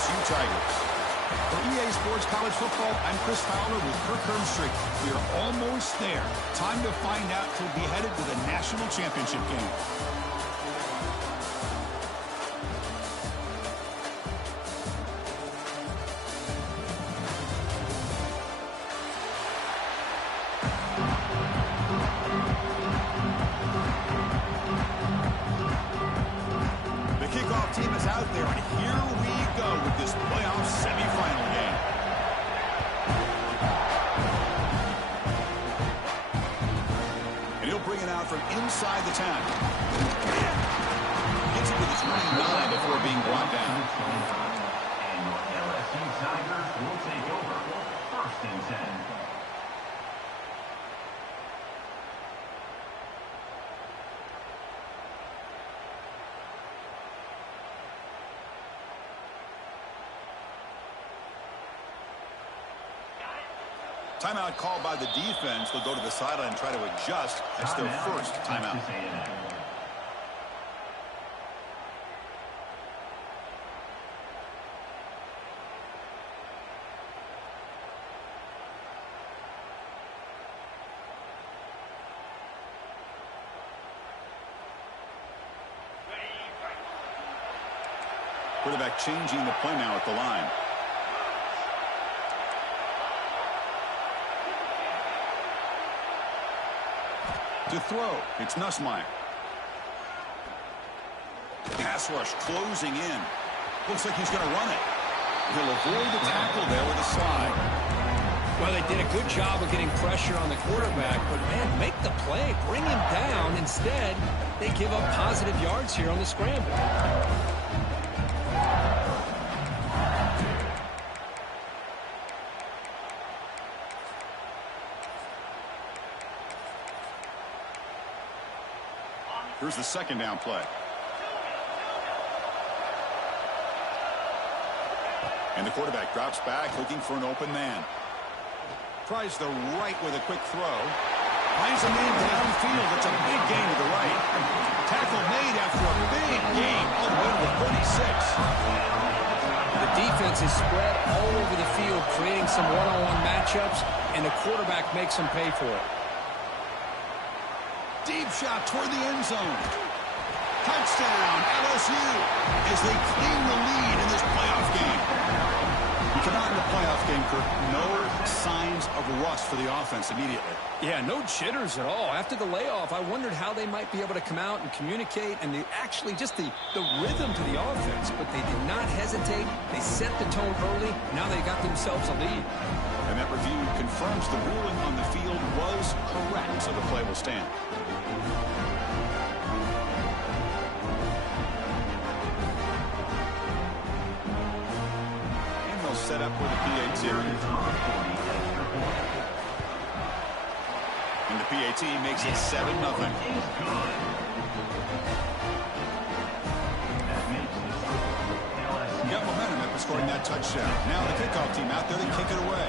LSU Tigers. For EA Sports College Football, I'm Chris Fowler with Kirk Herbstreit. We are almost there. Time to find out who'll be headed to the national championship game. Team is out there, and here we go with this playoff semifinal game. And he'll bring it out from inside the 10. Gets it with his running 9 before being brought down. And your LSU Tigers will take over first and 10. Timeout called by the defense. They'll go to the sideline and try to adjust. That's their first timeout. Quarterback changing the play now at the line. To throw, it's Nussmeier. Pass rush closing in. Looks like he's going to run it. He'll avoid the tackle there with a slide. Well, they did a good job of getting pressure on the quarterback, but, man, make the play. Bring him down. Instead, they give up positive yards here on the scramble. Here's the second down play. And the quarterback drops back, looking for an open man. Tries the right with a quick throw. Finds a man downfield. It's a big gain to the right. Tackle made after a big gain all the way to the 36. The defense is spread all over the field, creating some one-on-one matchups, and the quarterback makes them pay for it. Deep shot toward the end zone. Touchdown, LSU, as they claim the lead in this playoff game. You come out in the playoff game, Kirk, no signs of rust for the offense immediately. Yeah, no jitters at all. After the layoff, I wondered how they might be able to come out and communicate and actually just the rhythm to the offense. But they did not hesitate. They set the tone early. Now they got themselves a lead. And that review confirms the ruling on the field was correct, so the play will stand. And they'll set up with a PAT. And the PAT makes it 7-0. Got momentum after scoring that touchdown. Now the kickoff team out there to kick it away.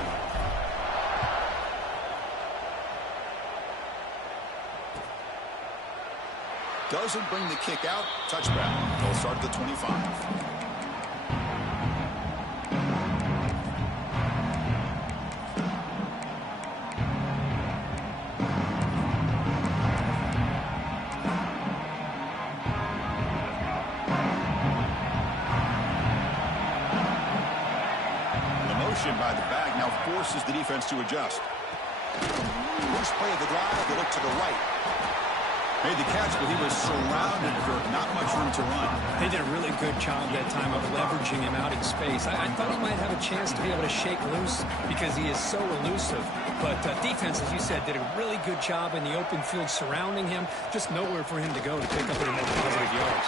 Doesn't bring the kick out. Touchback. They'll start at the 25. By the back now forces the defense to adjust. First play of the drive, they look to the right. Made the catch, but he was surrounded for not much room to run. They did a really good job that time of leveraging him out in space. I thought he might have a chance to be able to shake loose because he is so elusive. But defense, as you said, did a really good job in the open field surrounding him. Just nowhere for him to go to pick up any more positive yards.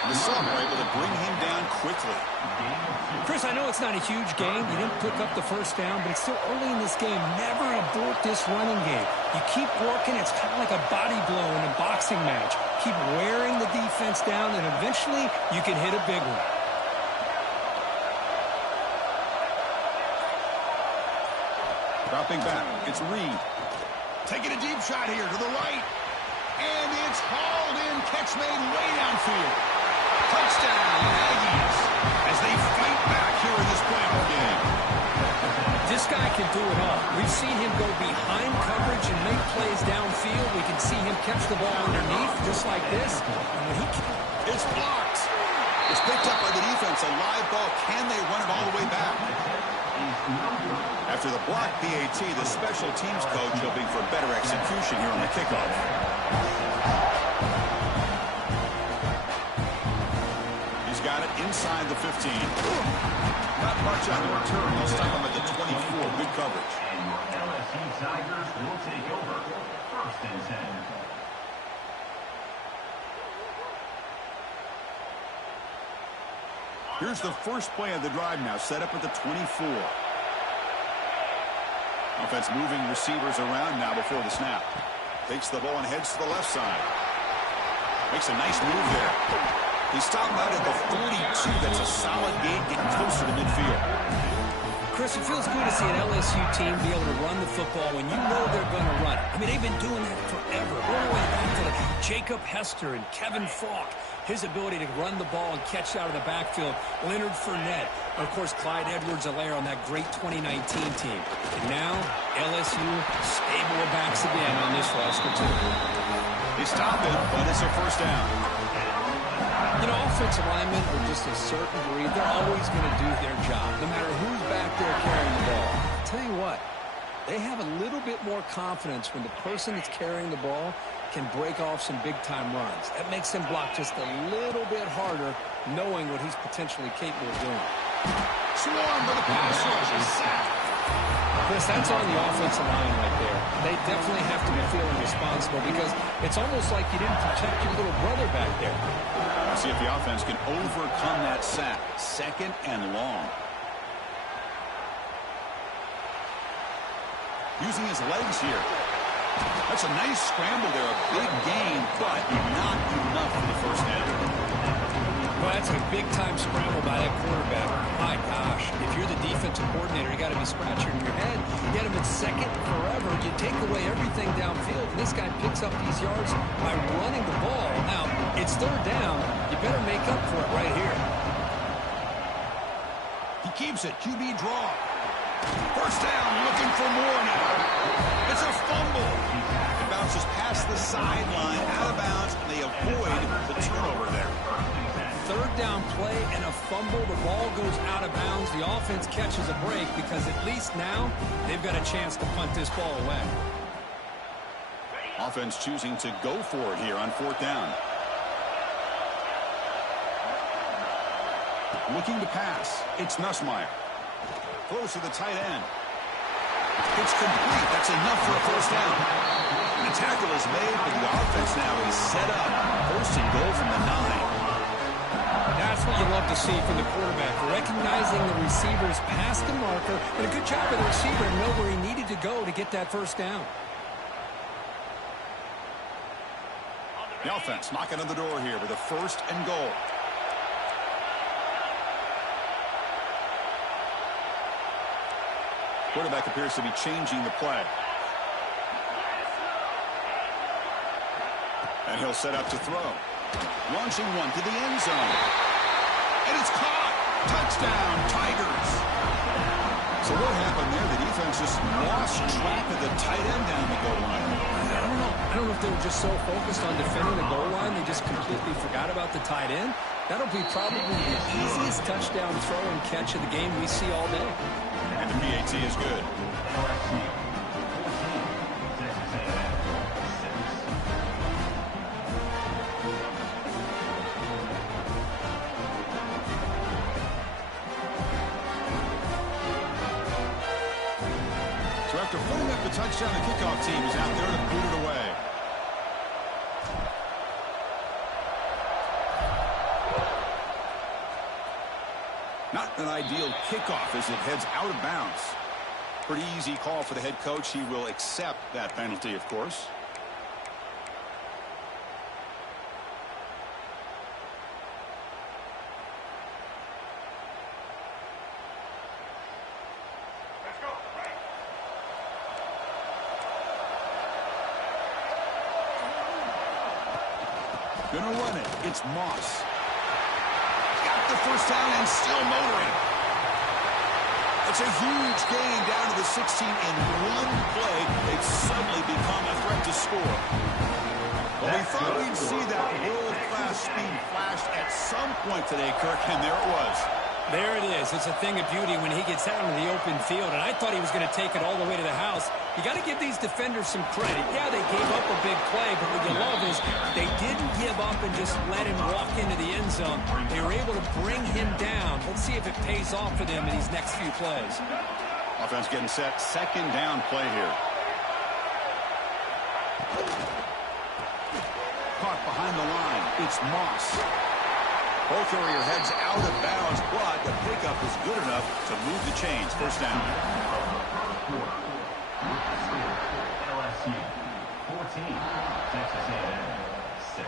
The Sun were able to bring him down quickly. Chris, I know it's not a huge game. You didn't pick up the first down, but it's still early in this game. Never abort this running game. You keep working. It's kind of like a body blow in a boxing match. Keep wearing the defense down, and eventually you can hit a big one. Dropping back. It's Reed. Taking a deep shot here to the right. And it's hauled in. Catch made way downfield. Touchdown, Aggies, as they fight back can do it all. We've seen him go behind coverage and make plays downfield. We can see him catch the ball underneath, just like this. And when he It's blocked. It's picked up by the defense. A live ball. Can they run it all the way back? After the block PAT, the special teams coach hoping for better execution here on the kickoff. He's got it inside the 15. Not much on the return. They'll stop him at the 24. Good coverage. And your LSU Tigers will take over. First and 10. Here's the first play of the drive now, set up at the 24. Offense moving receivers around now before the snap. Takes the ball and heads to the left side. Makes a nice move there. He stopped out at the 42. That's a solid gain, getting closer to midfield. Chris, it feels good to see an LSU team be able to run the football when you know they're going to run it. I mean, they've been doing that forever. All the way back to Jacob Hester and Kevin Falk. His ability to run the ball and catch out of the backfield. Leonard Fournette. And, of course, Clyde Edwards-Helaire on that great 2019 team. And now, LSU stable of backs again on this roster, too. They stop it, but it's a first down. You know, offensive linemen are just a certain breed. They're always going to do their job, no matter who's back there carrying the ball. I'll tell you what, they have a little bit more confidence when the person that's carrying the ball can break off some big-time runs. That makes them block just a little bit harder, knowing what he's potentially capable of doing. Swarm for the pass rush. Is sacked. Chris, that's on the offensive line right there. They definitely have to be feeling responsible because it's almost like you didn't protect your little brother back there. Let's see if the offense can overcome that sack. Second and long. Using his legs here. That's a nice scramble there. A big gain, but not enough for the first down. Well, that's a big-time scramble by that quarterback. My gosh, if you're the defensive coordinator, you got to be scratching your head. Get him in second forever. You take away everything downfield, and this guy picks up these yards by running the ball. Now, it's third down. You better make up for it right here. He keeps it. QB draw. First down, looking for more now. It's a fumble. It bounces past the sideline, out of bounds, and they avoid the turnover there. Third down play and a fumble. The ball goes out of bounds. The offense catches a break because at least now they've got a chance to punt this ball away. Offense choosing to go for it here on fourth down. Looking to pass. It's Nussmeier. Close to the tight end. It's complete. That's enough for a first down. The tackle is made, but the offense now is set up. First and goal from the 9. That's what you love to see from the quarterback, recognizing the receiver's past the marker, and a good job of the receiver to know where he needed to go to get that first down. The offense knocking on the door here with a first and goal. Quarterback appears to be changing the play. And he'll set up to throw. Launching one to the end zone. And it's caught. Touchdown, Tigers. So what happened there? The defense just lost track of the tight end down the goal line. I don't know if they were just so focused on defending the goal line they just completely forgot about the tight end. That'll be probably the easiest touchdown throw and catch of the game we see all day. And the PAT is good. So after putting up the touchdown, the kickoff team is out there to boot it away. Not an ideal kickoff as it heads out of bounds. Pretty easy call for the head coach. He will accept that penalty, of course. Gonna run it. It's Moss. Got the first down and still motoring. It's a huge gain down to the 16 in one play. They've suddenly become a threat to score. Well, we thought we'd see that world-class speed flash at some point today, Kirk, and there it was. There it is. It's a thing of beauty when he gets out into the open field, and I thought he was going to take it all the way to the house. You got to give these defenders some credit. Yeah, they gave up a big play, but what you love is they didn't give up and just let him walk into the end zone. They were able to bring him down. Let's see if it pays off for them in these next few plays. Offense getting set. Second down play here. Caught behind the line. It's Moss. Ball carrier heads out of bounds, but the pickup is good enough to move the chains. First down. LSU 14, Texas A&M 6.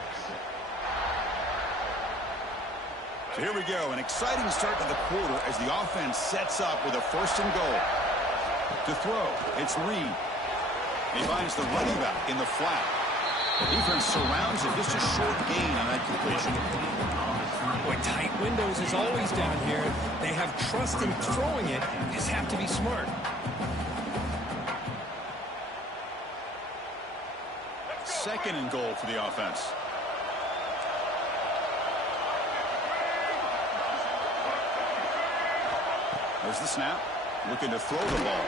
So here we go. An exciting start to the quarter as the offense sets up with a first and goal. To throw, it's Reed. He finds the running back in the flat. The defense surrounds it. Just a short gain on that completion. Boy, tight windows is always down here. They have trust in throwing it. You just have to be smart. Second and goal for the offense. There's the snap. Looking to throw the ball.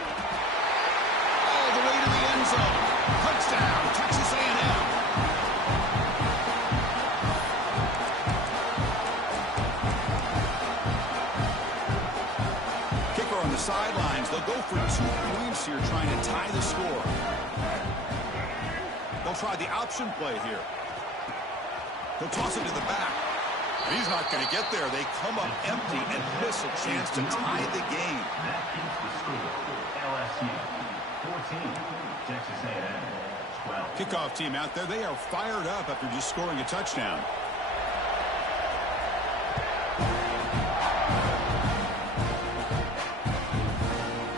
All the way to the end zone. Touchdown, Texas A&M. Kicker on the sidelines. They'll go for 2 points here, trying to tie the score. They'll try the option play here. He'll toss it to the back. He's not going to get there. They come up empty and miss a chance to tie the game. That keeps the score. LSU 14, Texas A&M 12. Kickoff team out there. They are fired up after just scoring a touchdown.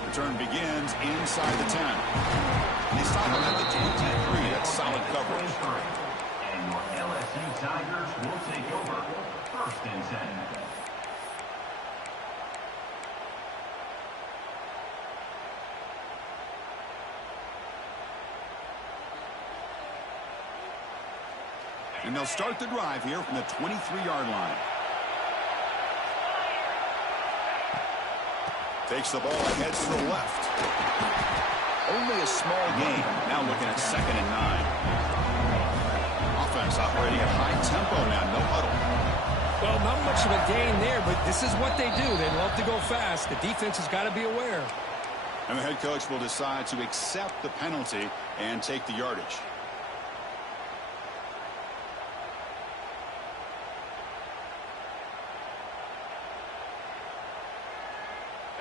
Return begins inside the 10. They stop him at the 23. That's solid coverage. And your LSU Tigers will take over first and 10. And they'll start the drive here from the 23-yard line. Takes the ball and heads to the left. Only a small gain. Now looking at 2nd and 9. Offense operating at high tempo now. No huddle. Well, not much of a gain there, but this is what they do. They love to go fast. The defense has got to be aware. And the head coach will decide to accept the penalty and take the yardage.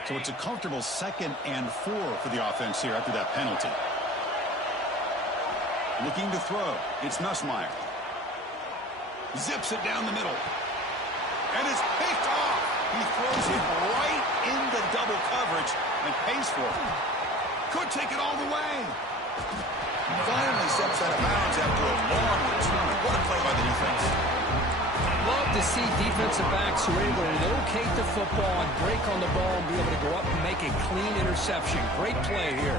So it's a comfortable 2nd and 4 for the offense here after that penalty. Looking to throw. It's Nussmeier. Zips it down the middle. And it's picked off. He throws it right into double coverage and pays for it. Could take it all the way. Finally steps out of bounds after a long return. What a play by the defense. Love to see defensive backs who are able to locate the football and break on the ball and be able to go up and make a clean interception. Great play here.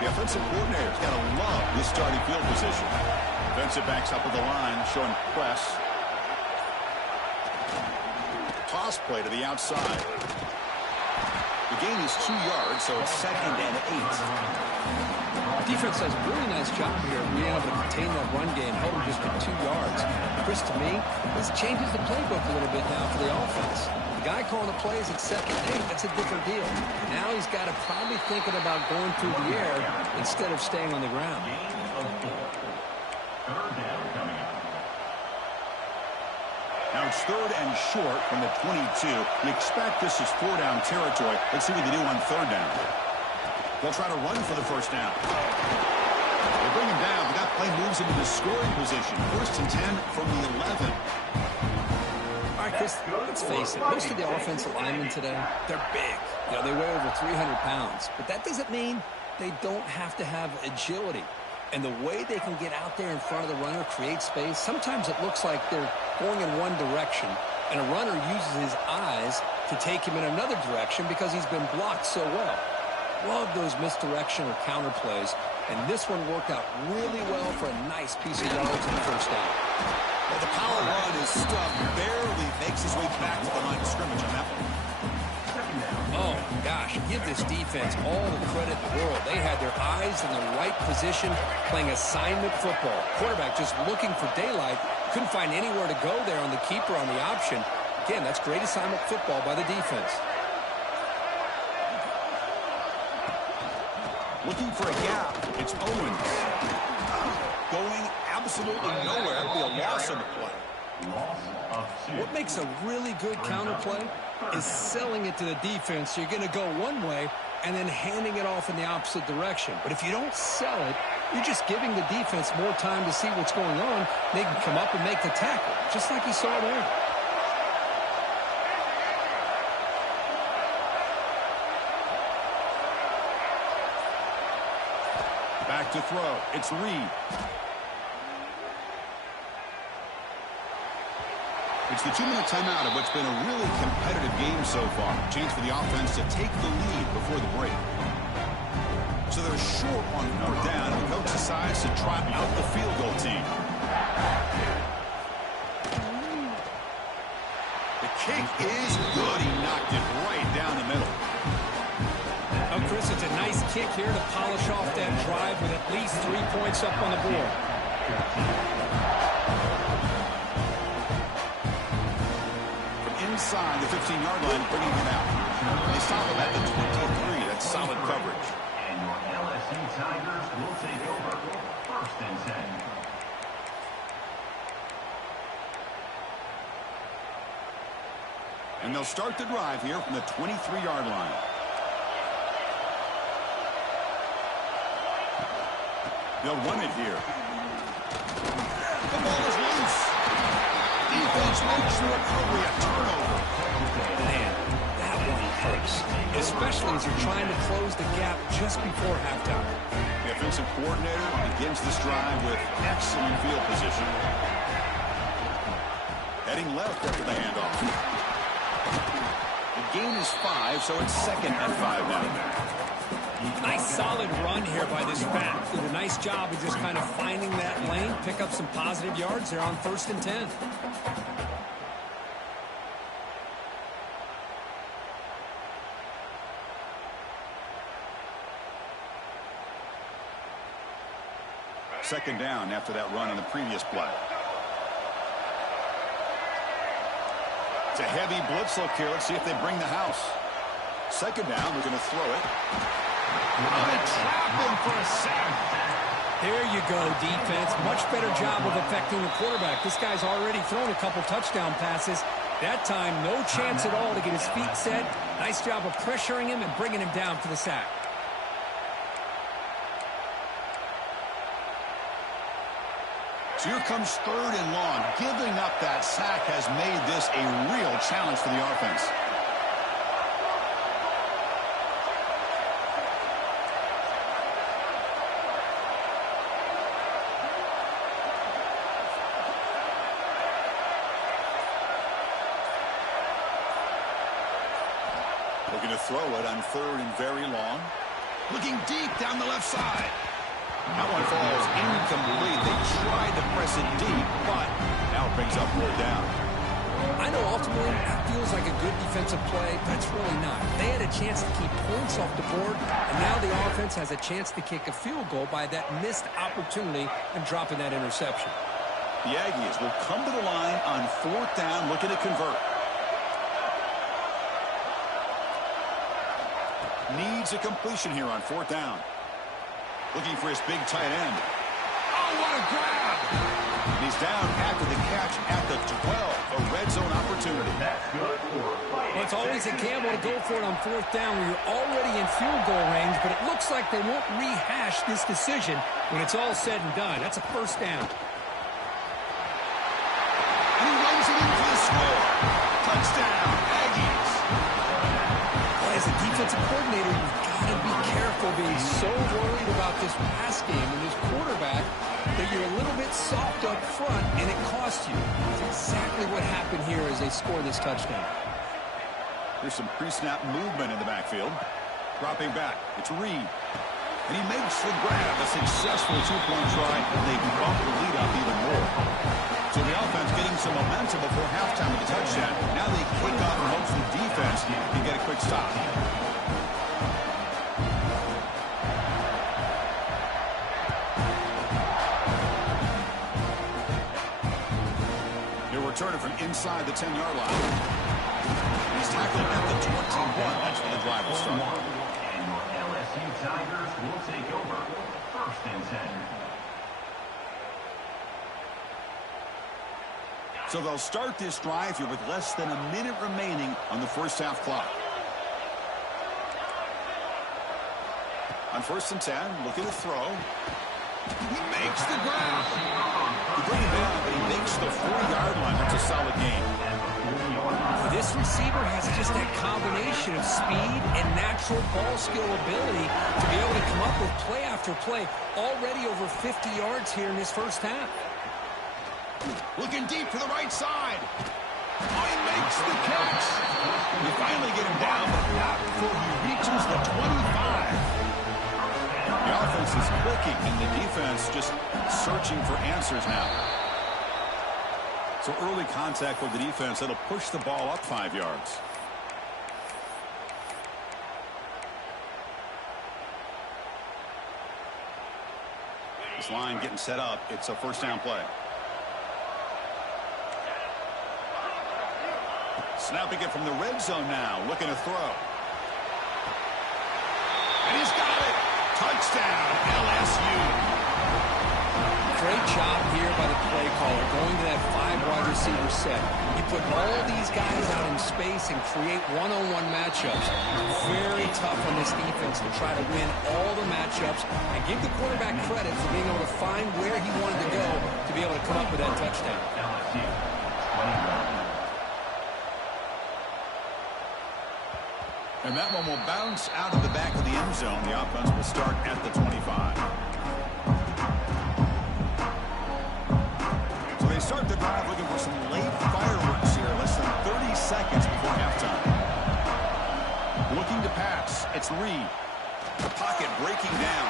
The offensive coordinator's got to love this starting field position. Defensive backs up at the line, showing press. Toss play to the outside. The gain is 2 yards, so it's 2nd and 8. Defense does a really nice job here of being able to contain that run game, held him just at 2 yards. Chris, to me, this changes the playbook a little bit now for the offense. The guy calling the plays at 2nd and 8, that's a different deal. Now he's got to probably thinking about going through the air instead of staying on the ground. Third down coming up. Now it's 3rd and short from the 22. We expect this is 4-down territory. Let's see what they do on 3rd down. They'll try to run for the first down. They bring him down, but that play moves him into scoring position. 1st and 10 from the 11. All right, Chris, let's face it. Most of the offensive linemen today, they're big. You know, they weigh over 300 pounds. But that doesn't mean they don't have to have agility. And the way they can get out there in front of the runner, create space, sometimes it looks like they're going in one direction, and a runner uses his eyes to take him in another direction because he's been blocked so well. Love those misdirection or counter plays, and this one worked out really well for a nice piece of yards and first down. Well, the power run is stuffed, barely makes his way back to the line of scrimmage on that one. Oh, gosh, give this defense all the credit in the world. They had their eyes in the right position, playing assignment football. Quarterback just looking for daylight, couldn't find anywhere to go there on the keeper on the option. Again, that's great assignment football by the defense. Looking for a gap. It's Owens. Going absolutely nowhere. It'll be a loss on the play. What makes a really good counter play is selling it to the defense. So you're going to go one way and then handing it off in the opposite direction. But if you don't sell it, you're just giving the defense more time to see what's going on. They can come up and make the tackle, just like you saw there. Back to throw. It's Reed. It's the 2-minute timeout of what's been a really competitive game so far. Chance for the offense to take the lead before the break. So they're short on 4th down, and the coach decides to trot out the field goal team. The kick is good. He knocked it right down the middle. Oh, Chris, it's a nice kick here to polish off that drive with at least 3 points up on the board. Inside the 15-yard line, bringing it out. They stop him at the 23. That's solid coverage. And your LSU Tigers will take over 1st and 10. And they'll start the drive here from the 23-yard line. They'll run it here. The ball is loose. Defense makes the recovery a turnover. Man, that one hurts, especially as you're trying to close the gap just before halftime. The offensive coordinator begins this drive with excellent field position. Heading left after the handoff. The gain is 5, so it's 2nd and 5 now. Nice solid run here by this back. Did a nice job of just kind of finding that lane, pick up some positive yards there on 1st and 10. Second down after that run on the previous play. It's a heavy blitz look here. Let's see if they bring the house. Second down, they're going to throw it. They trap him for a sack. There you go, defense. Much better job of affecting the quarterback. This guy's already thrown a couple touchdown passes. That time, no chance at all to get his feet set. Nice job of pressuring him and bringing him down for the sack. So here comes 3rd and long. Giving up that sack has made this a real challenge for the offense. Looking to throw it on 3rd and very long. Looking deep down the left side. That one falls incomplete. They tried to press it deep, but now it brings up 4th down. I know ultimately that feels like a good defensive play, but it's really not. They had a chance to keep points off the board, and now the offense has a chance to kick a field goal by that missed opportunity and dropping that interception. The Aggies will come to the line on 4th down, looking to convert. Needs a completion here on 4th down. Looking for his big tight end. Oh, what a grab! And he's down after the catch at the 12. A red zone opportunity. That's good for Well, it's always a gamble to go for it on 4th down when you're already in field goal range, but it looks like they won't rehash this decision when it's all said and done. That's a 1st down. And he runs it in for the score. Touchdown, Aggies. Well, as a defensive coordinator, you've got to be careful being so worried about this pass game and this quarterback that you're a little bit soft up front and it costs you. That's exactly what happened here as they score this touchdown. Here's some pre-snap movement in the backfield. Dropping back. It's Reed. And he makes the grab. A successful two-point try. And they bump the lead up even more. So the offense getting some momentum before halftime with the touchdown. Now they kick off and hopes the defense can get a quick stop. They're returning from inside the 10-yard line. He's tackled at the 21. That's where the drive will start. And your LSU Tigers will take over. First and 10. So they'll start this drive here with less than a minute remaining on the first half clock. On first and 10, looking to throw. He makes the grab. He brings it down, but he makes the 4-yard line. That's a solid gain. This receiver has just that combination of speed and natural ball skill ability to be able to come up with play after play. Already over 50 yards here in this first half. Looking deep to the right side. Oh, he makes the catch. We finally get him down, but not before he reaches the 25. The offense is clicking, and the defense just searching for answers now. So early contact with the defense, that'll push the ball up 5 yards. This line getting set up. It's a first down play. Snapping it from the red zone now. Looking to throw. And he's got it. Touchdown, LSU. Great job here by the play caller, going to that 5-wide receiver set. You put all these guys out in space and create one-on-one matchups. Very tough on this defense to try to win all the matchups and give the quarterback credit for being able to find where he wanted to go to be able to come up with that touchdown. LSU 21. And that one will bounce out of the back of the end zone. The offense will start at the 25. So they start the drive looking for some late fireworks here. Less than 30 seconds before halftime. Looking to pass. It's Reed. The pocket breaking down.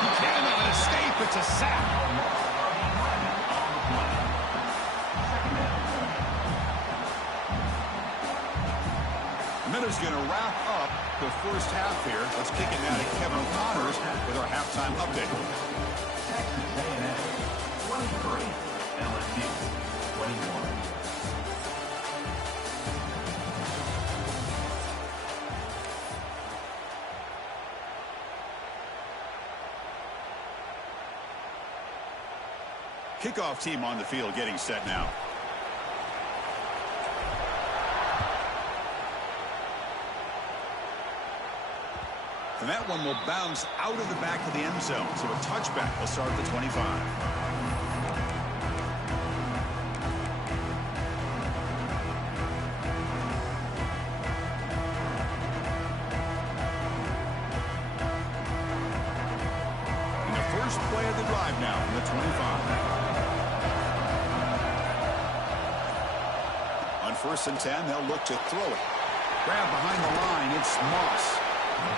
He cannot escape. It's a sack. Miller's going to wrap up the first half here. Let's kick it now to Kevin O'Connors with our halftime update. Texas A&M 23, LSU 21. Kickoff team on the field getting set now. And that one will bounce out of the back of the end zone. So a touchback will start at the 25. And the first play of the drive now from the 25. On first and 10, they'll look to throw it. Grab behind the line. It's Moss.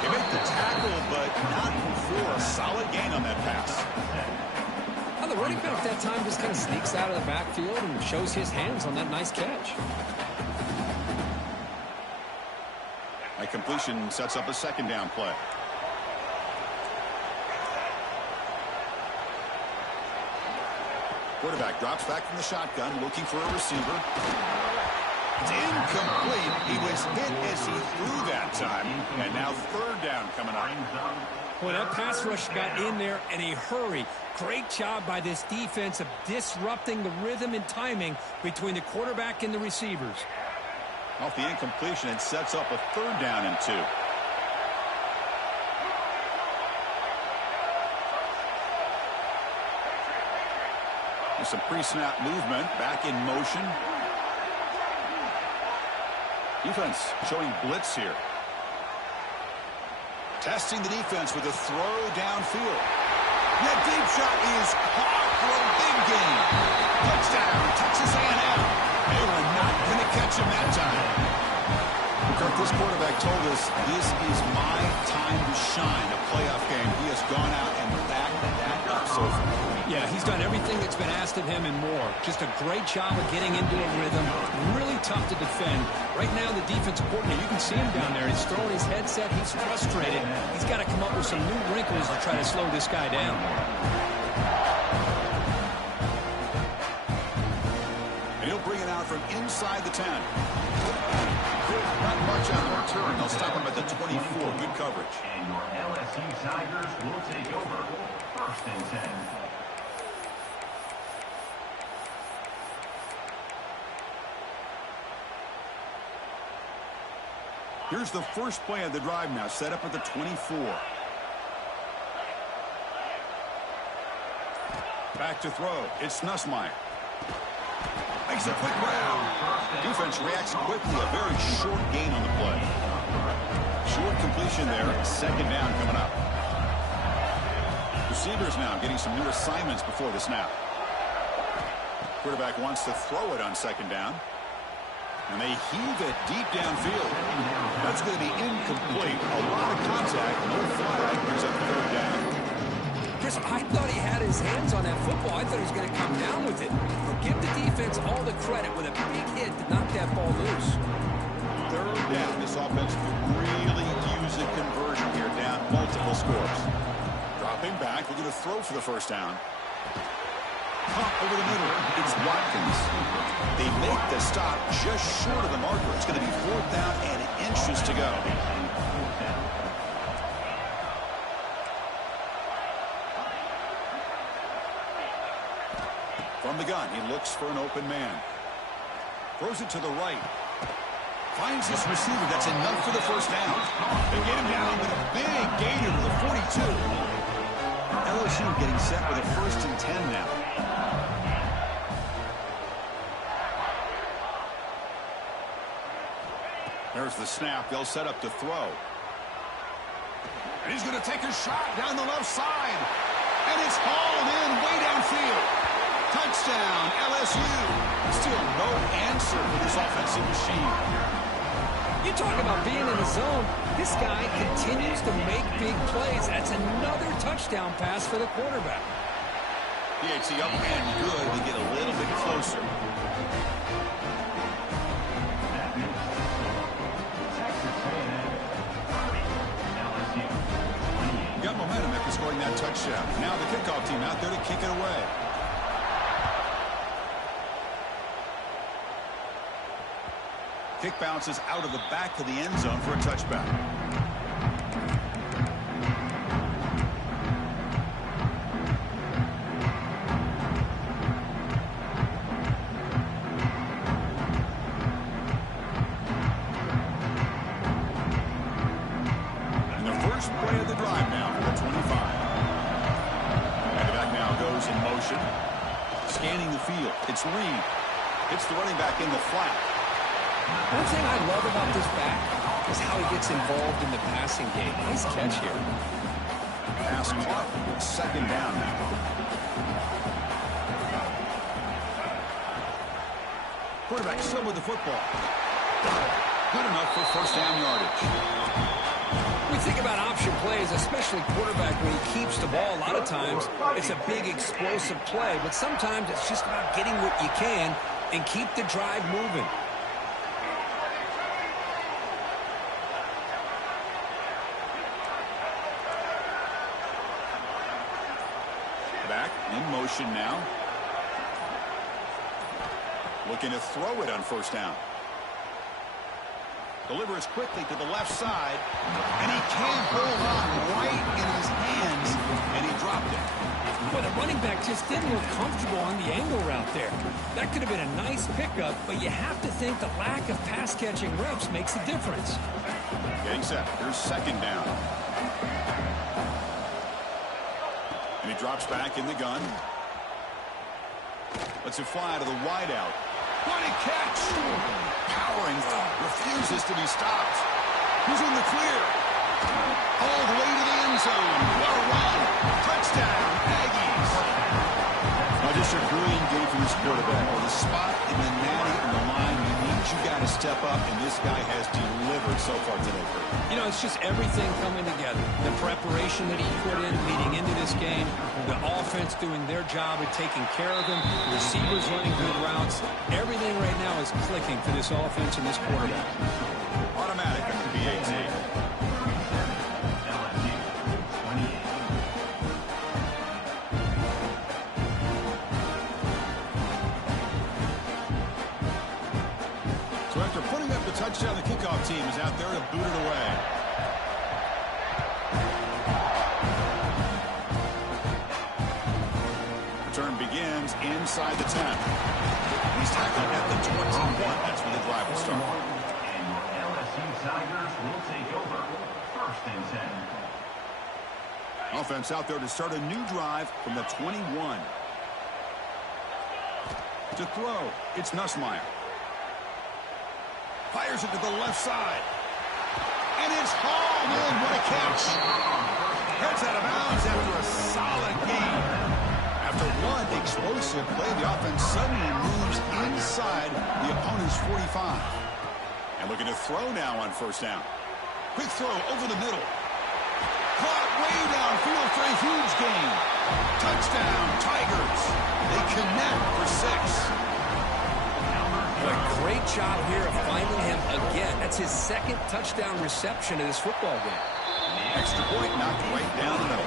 They make the tackle, but not before a solid gain on that pass. Well, the running back that time just kind of sneaks out of the backfield and shows his hands on that nice catch. That completion sets up a second down play. Quarterback drops back from the shotgun, looking for a receiver. It's incomplete. He was hit as he threw that time. And now third down coming up. Well, that pass rush got in there in a hurry. Great job by this defense of disrupting the rhythm and timing between the quarterback and the receivers. Off the incompletion, it sets up a third down and 2. There's some pre-snap movement, back in motion. Defense showing blitz here. Testing the defense with a throw downfield. That deep shot is caught for a big gain. Touchdown, Texas A&M. They were not going to catch him that time. Kirk, this quarterback told us this is my time to shine, a playoff game. He has gone out and backed that up so far. Yeah, he's done everything that's been asked of him and more. Just a great job of getting into a rhythm. Really tough to defend. Right now, the defensive coordinator, you can see him down there. He's throwing his headset. He's frustrated. He's got to come up with some new wrinkles to try to slow this guy down. And he'll bring it out from inside the 10. Not much on the return. They'll stop him at the 24. Good coverage. And your LSU Tigers will take over. First and 10. Here's the first play of the drive now, set up at the 24. Back to throw. It's Nussmeier. Makes a quick grab. Defense reacts quickly. A very short gain on the play. Short completion there. Second down coming up. Receivers now getting some new assignments before the snap. Quarterback wants to throw it on second down. And they heave it deep downfield. That's going to be incomplete. A lot of contact. No flag. Here's up third down. Chris, I thought he had his hands on that football. I thought he was going to come down with it. Give the defense all the credit with a big hit to knock that ball loose. Third down. This offense could really use a conversion here, down multiple scores. Dropping back, looking to throw for the first down. Pump over the middle. It's Watkins. They make the stop just short of the marker. It's going to be fourth down and inches to go. From the gun, he looks for an open man. Throws it to the right. Finds his receiver. That's enough for the first down. They get him down with a big gainer to the 42. LSU getting set with a first and 10 now. There's the snap. They'll set up to throw. And he's going to take a shot down the left side. And it's hauled in way downfield. Touchdown, LSU. Still no answer for this offensive machine. You talk about being in the zone. This guy continues to make big plays. That's another touchdown pass for the quarterback. PAT up and good. We get a little bit closer. Got momentum after scoring that touchdown. Now the kickoff team out there to kick it away. Kick bounces out of the back of the end zone for a touchback. And the first play of the drive now for the 25. And the back now goes in motion. Scanning the field. It's Reed. It's the running back in the flat. One thing I love about this back is how he gets involved in the passing game. Nice catch here. Pass caught. Second down now. Quarterback still with the football. Good enough for first down yardage. We think about option plays, especially quarterback when he keeps the ball. A lot of times it's a big explosive play, but sometimes it's just about getting what you can and keep the drive moving. Back in motion now. Looking to throw it on first down. Delivers quickly to the left side. And he can't hold on right in his hands. And he dropped it. Well, the running back just didn't look comfortable on the angle route there. That could have been a nice pickup, but you have to think the lack of pass-catching reps makes a difference. Getting set. Here's second down. And he drops back in the gun. Lets it fly to the wideout. What a catch! Powering refuses to be stopped. He's in the clear. All the way to the end zone. What a run. Touchdown, Aggies. A Just a brilliant game from this quarterback. With a spot in the natty and the line, he needs you got to step up, and this guy has delivered so far today, Kurt. You know, it's just everything coming together. The preparation that he put in leading into this game, the offense doing their job of taking care of him, receivers running good routes. Everything right now is clicking for this offense and this quarterback. Automatic at the BAT. LSU 28. So after putting up the touchdown, the kickoff team is out there to boot it away. Return begins inside the 10. He's tackled at the 21. That's where the drive will start. And your LSU Tigers will take over. First and 10. Offense out there to start a new drive from the 21. To throw, it's Nussmeier. Fires it to the left side. And it's hauled in. What a catch. Heads out of bounds after a solid gain. After one explosive play, the offense suddenly moves inside the opponent's 45. And looking to throw now on first down. Quick throw over the middle. Caught way downfield for a huge gain. Touchdown, Tigers. They connect for 6. A great job here of finding him again. That's his second touchdown reception in this football game. Extra point knocked right down the middle.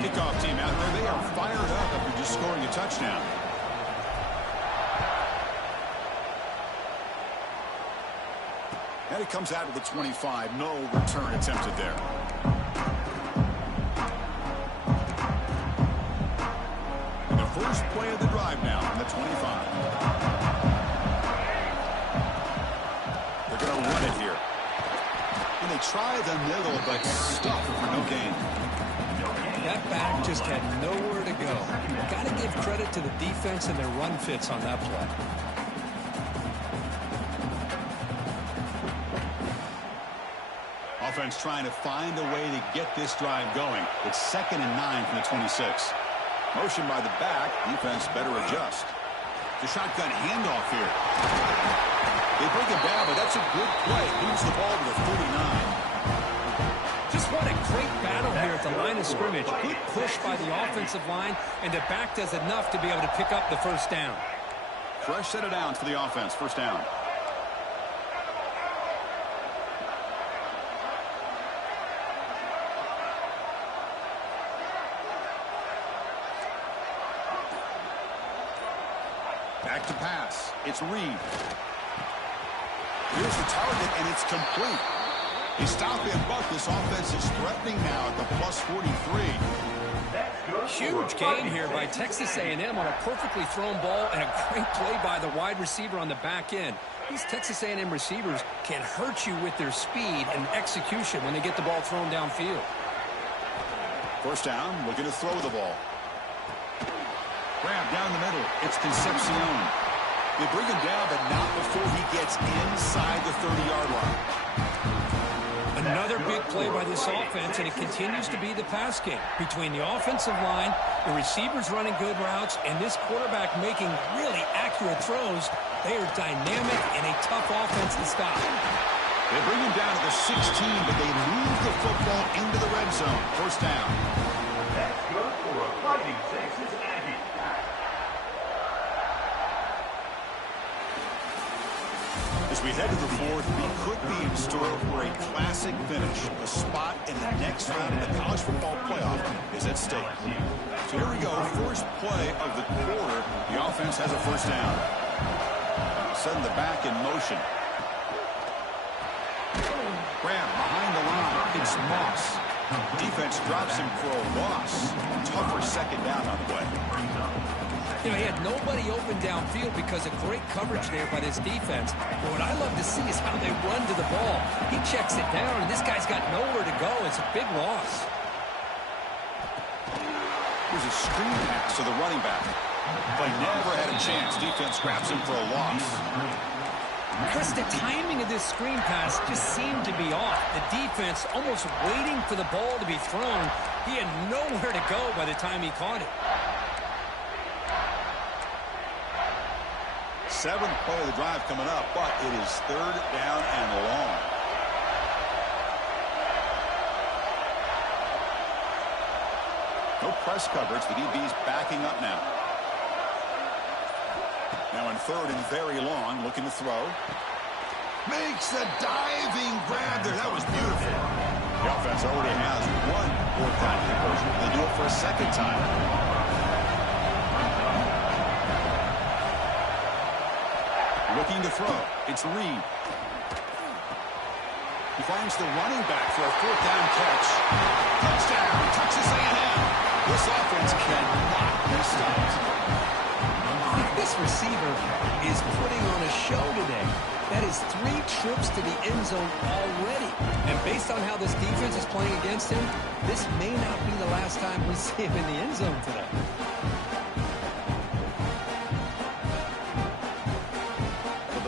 Kickoff team out there. They are fired up after just scoring a touchdown. And it comes out of the 25. No return attempted there. First play of the drive now on the 25. They're going to run it here. And they try the middle, but stuffed for no gain. That back just had nowhere to go. Got to give credit to the defense and their run fits on that play. Offense trying to find a way to get this drive going. It's 2nd and 9 from the 26. Motion by the back. Defense better adjust. The shotgun handoff here. They break it down, but that's a good play. Moves the ball to the 49. Just what a great battle here at the line of scrimmage. Good push by the offensive line, and the back does enough to be able to pick up the first down. Fresh set of downs for the offense. First down. Back to pass. It's Reed. Here's the target, and it's complete. He stopped in, but this offense is threatening now at the plus 43. Huge gain here by Texas A&M on a perfectly thrown ball and a great play by the wide receiver on the back end. These Texas A&M receivers can hurt you with their speed and execution when they get the ball thrown downfield. First down, looking to throw the ball. Grab down the middle. It's Concepcion. They bring him down, but not before he gets inside the 30-yard line. Another big play by this offense, and it continues to be the pass game. Between the offensive line, the receivers running good routes, and this quarterback making really accurate throws, they are dynamic and a tough offense to stop. They bring him down to the 16, but they move the football into the red zone. First down. That's good for a Fighting Texas Aggie. As we head to the fourth, we could be in store for a classic finish. A spot in the next round of the college football playoff is at stake. So here we go. First play of the quarter. The offense has a first down. Setting the back in motion. Grab behind the line. It's Moss. Defense drops him for a loss. Tougher second down on the way. You know, he had nobody open downfield because of great coverage there by this defense. But what I love to see is how they run to the ball. He checks it down, and this guy's got nowhere to go. It's a big loss. Here's a screen pass to the running back. But never had a chance. Defense grabs him for a loss. Chris, the timing of this screen pass just seemed to be off. The defense almost waiting for the ball to be thrown. He had nowhere to go by the time he caught it. Seventh play of the drive coming up, but it is third down and long. No press coverage. The DB's backing up now. Now in third and very long, looking to throw. Makes a diving grab there. That was beautiful. The offense already has one fourth down conversion. They do it for a second time. Looking to throw. It's Reed. He finds the running back for a fourth down catch. Touchdown, Texas A&M. This offense cannot be stopped. This receiver is putting on a show today. That is 3 trips to the end zone already. And based on how this defense is playing against him, this may not be the last time we see him in the end zone today.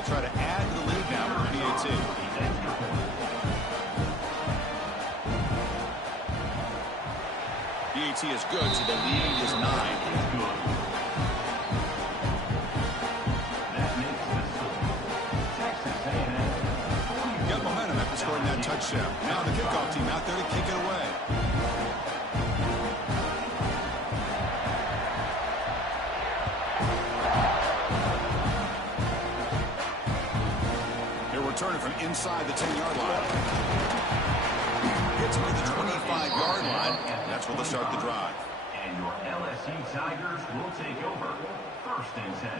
Try to add to the lead now for PAT. PAT is good, so the lead is 9. Got momentum after scoring that touchdown. Now the kickoff team out there to kick it away. Turning from inside the 10-yard line. Gets to the 25-yard line. That's where they'll start the drive. And your LSU Tigers will take over. First and 10.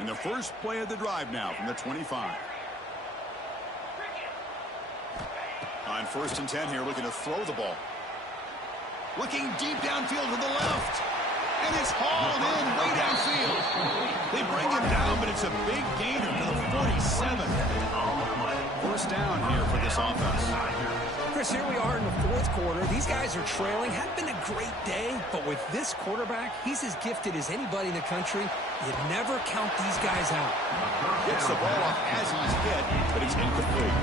In the first play of the drive now from the 25. On first and 10 here, looking to throw the ball. Looking deep downfield to the left. And it's hauled in way downfield. They bring him down, but it's a big gainer to the 47. First down here for this offense. Chris, here we are in the fourth quarter. These guys are trailing. Hadn't been a great day, but with this quarterback, he's as gifted as anybody in the country. You never count these guys out. Gets the ball off as he's hit, but it's incomplete.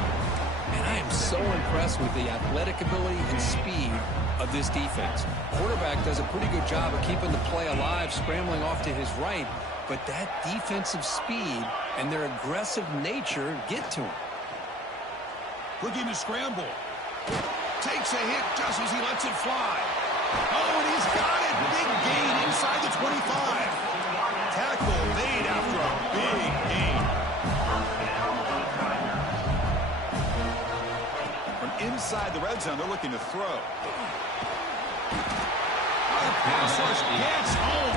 And I am so impressed with the athletic ability and speed of this defense. Quarterback does a pretty good job of keeping the play alive, scrambling off to his right, but that defensive speed and their aggressive nature get to him. Looking to scramble. Takes a hit just as he lets it fly. Oh, and he's got it. Big gain inside the 25. Tackle made after a big gain. Inside the red zone, they're looking to throw. Pass rush gets home.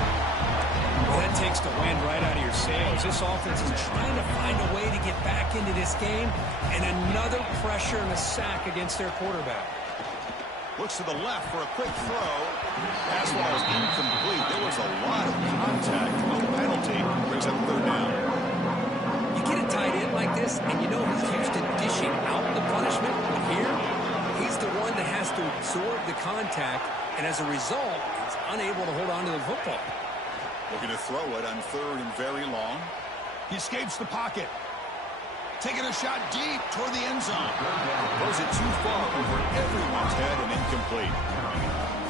Well, that takes the wind right out of your sails. This offense is trying to find a way to get back into this game, and another pressure and a sack against their quarterback. Looks to the left for a quick throw. Pass ball is incomplete. There was a lot of contact. No penalty. Brings up third down. You get a tight end like this, and you know he's used to dishing out the punishment. But here, he's the one that has to absorb the contact, and as a result, he's unable to hold on to the football. Looking to throw it on third and very long. He escapes the pocket. Taking a shot deep toward the end zone. Throws it too far over everyone's head and incomplete.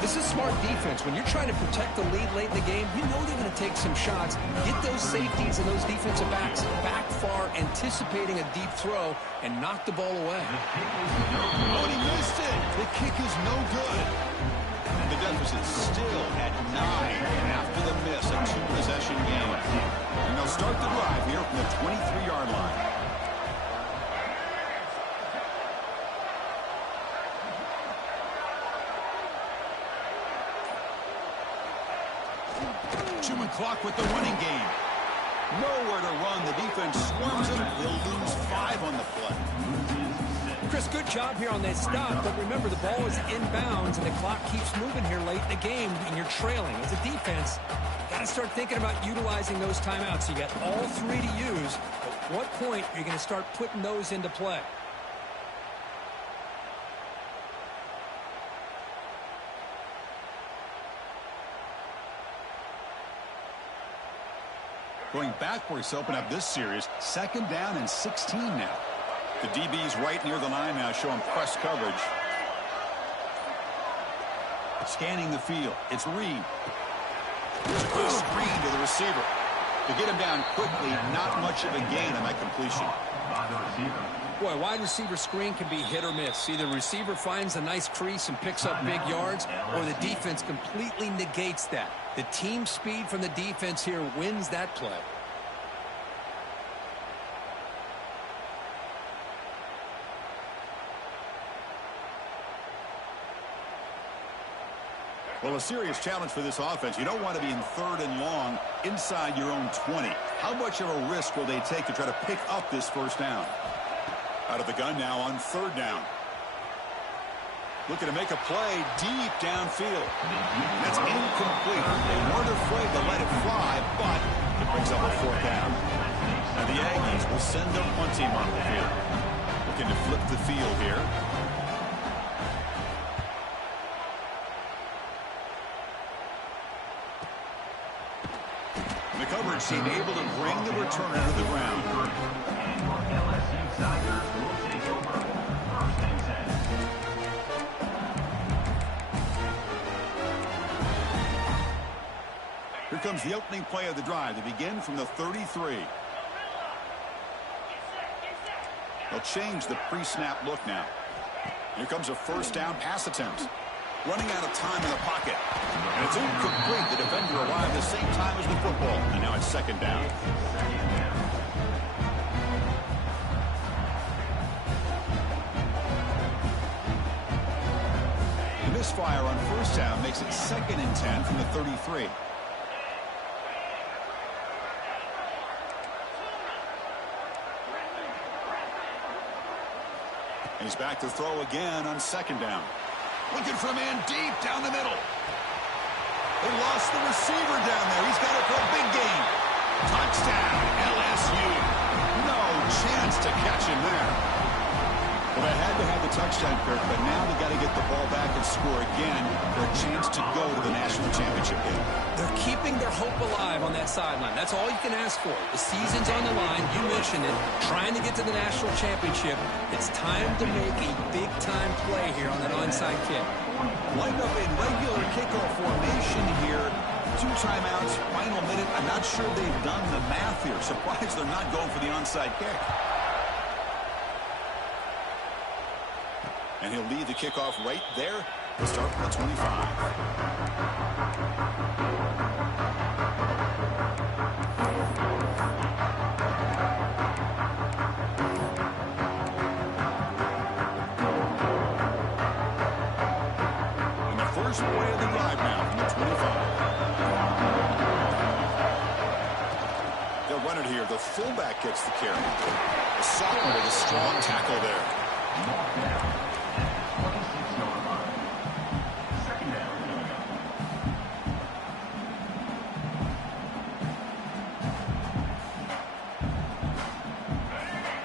This is smart defense. When you're trying to protect the lead late in the game, you know they're going to take some shots. Get those safeties and those defensive backs back far, anticipating a deep throw, and knock the ball away. Oh, and he missed it. The kick is no good. And the deficit still at 9 after the miss, a 2-possession game. And they'll start the drive here from the 23-yard line. Human clock with the running game. Nowhere to run. The defense swarms them. They'll lose 5 on the play. Chris, good job here on that stop, but remember the ball is inbounds and the clock keeps moving here late in the game and you're trailing. As a defense, you got to start thinking about utilizing those timeouts. You got all 3 to use. At what point are you going to start putting those into play? Going backwards to open up this series. 2nd down and 16 now. The DB's right near the line now, showing press coverage. Scanning the field. It's Reed. Here's a quick screen to the receiver. To get him down quickly, not much of a gain on that completion. Boy, wide receiver screen can be hit or miss. Either the receiver finds a nice crease and picks up big yards, or the defense completely negates that. The team speed from the defense here wins that play. Well, a serious challenge for this offense. You don't want to be in 3rd and long inside your own 20. How much of a risk will they take to try to pick up this 1st down? Out of the gun now on 3rd down. Looking to make a play deep downfield. That's incomplete. They weren't afraid to let it fly, but it brings up a 4th down. And the Aggies will send their punt team on the field. Looking to flip the field here. The coverage team able to bring the returner to the ground. And your LSU Tigers will take over 1st and 10. Here comes the opening play of the drive. They begin from the 33. They'll change the pre-snap look now. Here comes a 1st down pass attempt. Running out of time in the pocket. And it's incomplete. The defender arrived the same time as the football. And now it's 2nd down. The misfire on 1st down makes it 2nd and 10 from the 33. He's back to throw again on 2nd down. Looking for a man deep down the middle. They lost the receiver down there. He's got it for a big gain. Touchdown, LSU. No chance to catch him there. Well, they had to have the touchdown, Kirk, but now they got to get the ball back and score again for a chance to go to the national championship game. They're keeping their hope alive on that sideline. That's all you can ask for. The season's on the line. You mentioned it. Trying to get to the national championship. It's time to make a big-time play here on that onside kick. Lined up in regular kickoff formation here. 2 timeouts, final minute. I'm not sure they've done the math here. Surprised they're not going for the onside kick. And he'll lead the kickoff right there. He'll start from the 25. And the first play of the drive now from the 25. They'll run it here. The fullback gets the carry. The sophomore with a strong tackle there.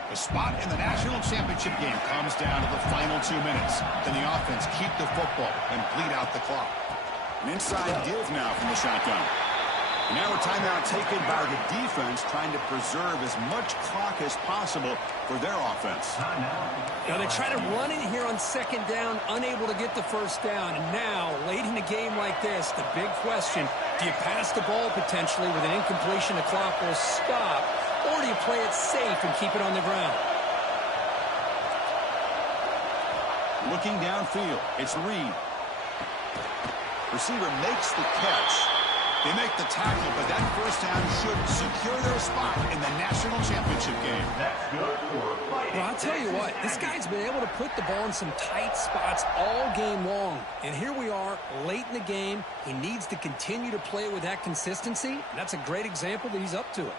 The spot in the national championship game comes down to the final 2 minutes. Can the offense keep the football and bleed out the clock? An inside give now from the shotgun. And now a timeout taken by the defense, trying to preserve as much clock as possible for their offense. Now they try to run in here on 2nd down, unable to get the 1st down. And now, late in a game like this, the big question, do you pass the ball potentially with an incompletion, the clock will stop, or do you play it safe and keep it on the ground? Looking downfield, it's Reed. Receiver makes the catch. They make the tackle, but that 1st down should secure their spot in the national championship game. That's good for fighting. Well, I'll tell you what, this guy's been able to put the ball in some tight spots all game long. And here we are, late in the game. He needs to continue to play with that consistency. And that's a great example that he's up to it.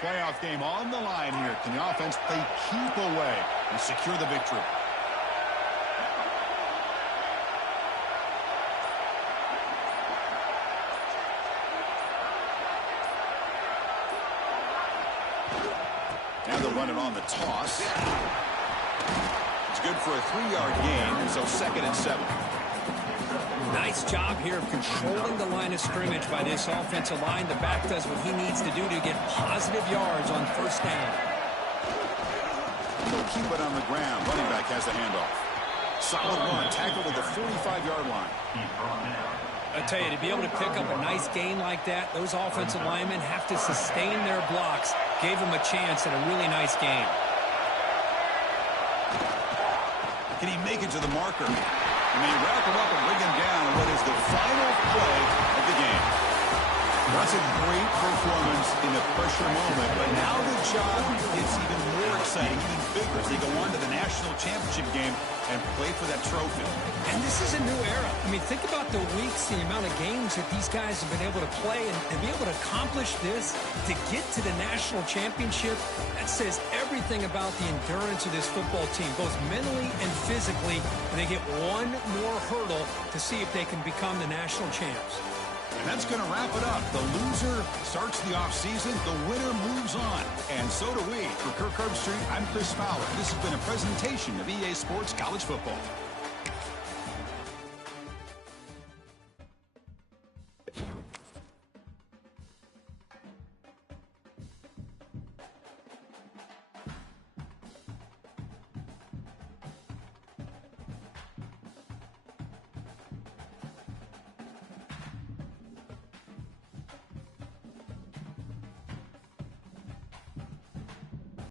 Playoff game on the line here. Can the offense play keep away and secure the victory? Now they'll run it on the toss. It's good for a 3-yard gain, so 2nd and 7. Nice job here of controlling the line of scrimmage by this offensive line. The back does what he needs to do to get positive yards on first down. They'll keep it on the ground. Running back has the handoff. Solid run. Tackle to the 45-yard line. I tell you, to be able to pick up a nice gain like that, those offensive linemen have to sustain their blocks. Gave them a chance at a really nice game. Can he make it to the marker? And they wrap him up and bring him down on what is the final play of the game. That's a great performance in the pressure moment, but now the job gets even more exciting, even bigger as they go on to the national championship game and play for that trophy. And this is a new era. I mean, think about the weeks, the amount of games that these guys have been able to play, and to be able to accomplish this, to get to the national championship, that says everything about the endurance of this football team, both mentally and physically, and they get one more hurdle to see if they can become the national champs. And that's going to wrap it up. The loser starts the offseason. The winner moves on. And so do we. For Kirk Herbstreit, I'm Chris Fowler. This has been a presentation of EA Sports College Football.